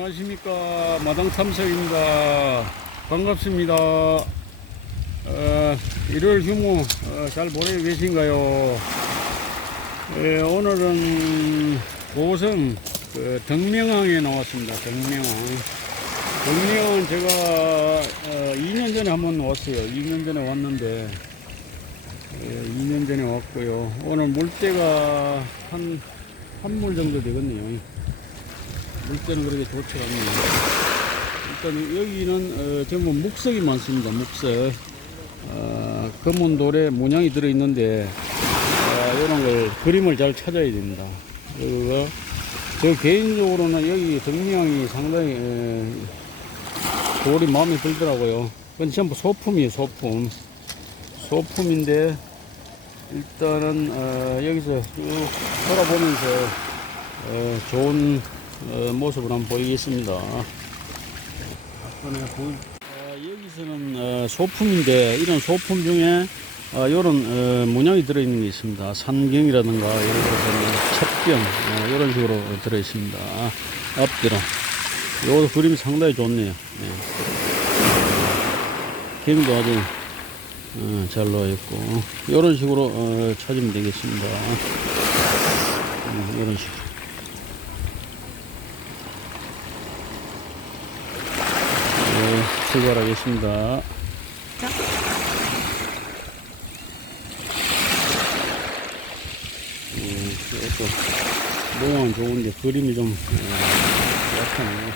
안녕하십니까. 마당 탐색입니다. 반갑습니다. 어, 일요일 휴무 어, 잘 보내고 계신가요? 예, 오늘은 고성 그 덕명항에 나왔습니다. 덕명항. 덕명항은 제가 어, 2년 전에 한번 왔어요. 2년 전에 왔는데 예, 2년 전에 왔고요. 오늘 물때가 한 한물 정도 되겠네요 물때는 그렇게 좋지 않네요. 일단 여기는 어, 전부 묵석이 많습니다. 묵석. 어, 검은 돌에 문양이 들어있는데 어, 이런 걸 그림을 잘 찾아야 됩니다. 그리고 저 개인적으로는 여기 덕미향이 상당히 에, 돌이 마음에 들더라고요. 그건 전부 소품이에요. 소품. 소품인데 일단은 어, 여기서 쭉 돌아보면서 어, 좋은 어, 모습을 한번 보이겠습니다. 어, 여기서는 어, 소품인데 이런 소품 중에 어, 이런 어, 문양이 들어있는 게 있습니다. 산경이라든가 예를 들어서는 첩경 어, 이런 식으로 들어 있습니다. 앞뒤로 이것도 그림이 상당히 좋네요. 네. 경도 아주 어, 잘 나와 있고 이런 식으로 어, 찾으면 되겠습니다. 음, 이런 식으로. 네, 출발하겠습니다. 음, 또 모양은 좋은데 그림이 좀 어, 약하네요.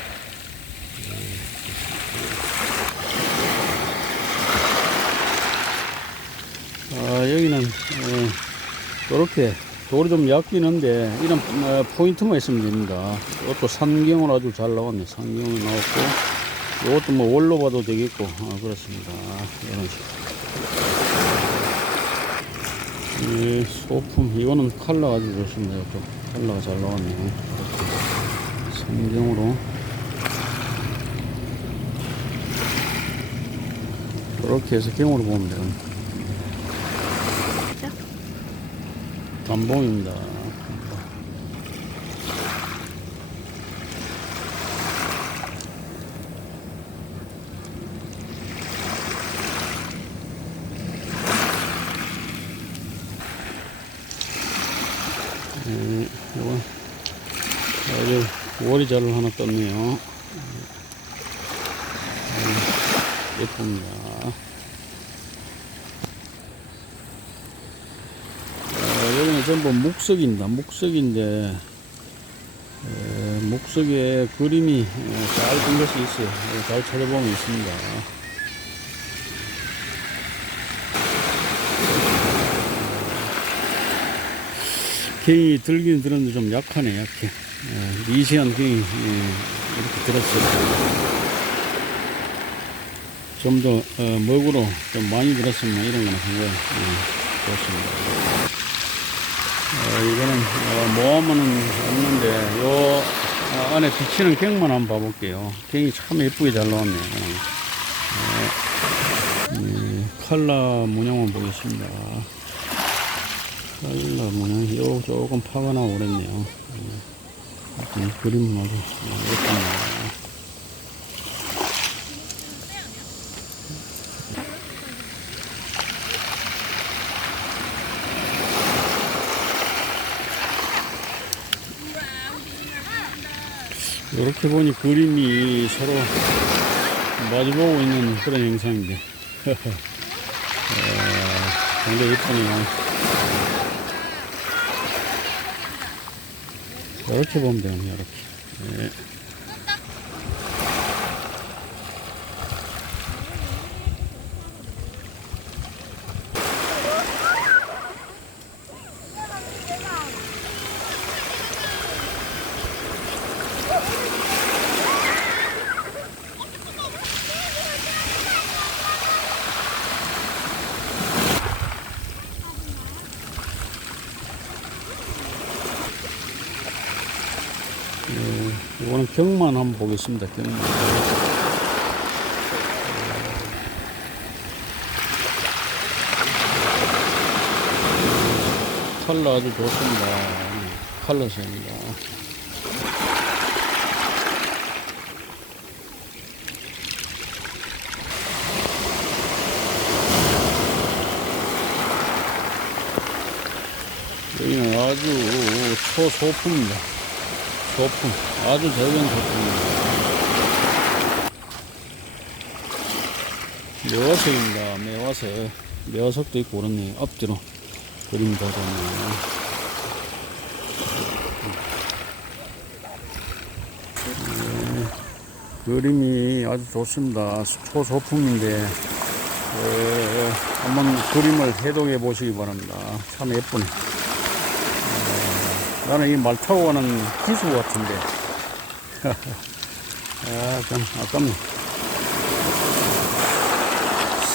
아, 여기는 어, 이렇게 돌이 좀 얕긴 한데 이런 어, 포인트만 있으면 됩니다. 이것도 산경으로 아주 잘 나왔네. 산경으로 나왔고 이것도 뭐 원로 봐도 되겠고 어, 그렇습니다. 이런 식으로. 이 소품 이거는 컬러 아주 좋습니다. 이것도 컬러가 잘 나왔네요. 산경으로 이렇게 해서 경으로 보면 됩니다. 감봉입니다. 음, 이거 아주 오리자를 하나 떴네요. 음, 예쁩니다. 어, 여기는 전부 묵석입니다. 묵석인데 에, 묵석에 그림이 에, 잘든 것이 있어요. 에, 잘 찾아보면 있습니다. 경이 들긴 들었는데 좀 약하네, 약해. 에, 미세한 경이 에, 이렇게 들었어요. 좀 더 어, 먹으로 좀 많이 들었으면 이런 거는 한거 좋습니다. 어, 이거는 어, 모함은 없는데 요 어, 안에 비치는 갱만 한번 봐볼게요. 갱이 참 예쁘게 잘 나왔네요. 어, 음, 칼라 문양만 보겠습니다. 문양 요 조금 파가 하여튼 그림은 아주 예쁩니다. 이렇게 보니 그림이 서로 마주보고 있는 그런 영상인데 어, 상당히 예쁘네요 이렇게 보 우선 경만 한번 보겠습니다. 경만. 컬러 아주 좋습니다. 컬러색입니다. 여기는 아주 초소품입니다. 소품. 아주 적은 소품입니다. 매화석입니다. 매화석. 매화석도 있고 그렇네. 앞뒤로 그림 보자면. 네, 그림이 아주 좋습니다. 초소품인데, 어, 한번 그림을 해독해 보시기 바랍니다. 참 예쁘네. 어, 나는 이 말 타고 가는 기수 같은데. 아, 참 아깝네.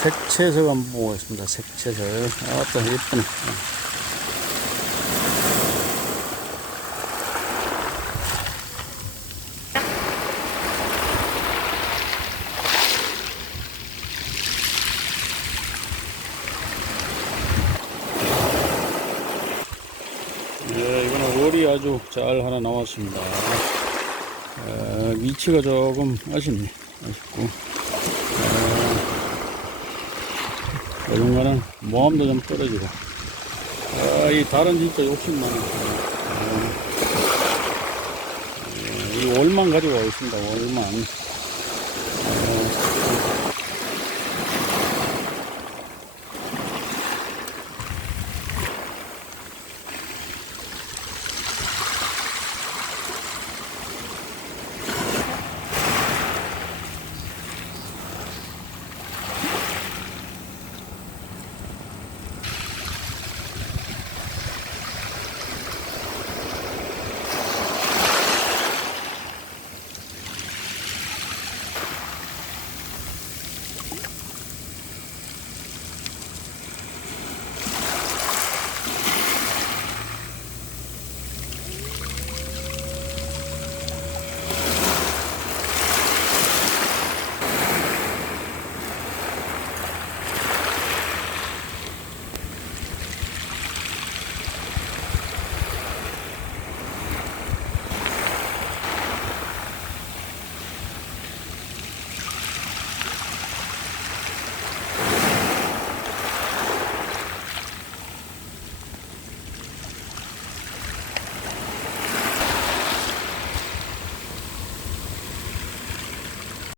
색채석 한번 보겠습니다. 색채석. 아따, 예쁘네. 예, 이거는 월이 아주 잘 하나 나왔습니다. 어, 위치가 조금 아쉽네. 아쉽고. 어, 이런거는 모함도 좀 떨어지고. 아, 이 달은 진짜 욕심 많아. 어, 이 월만 가지고 와 있습니다. 월만.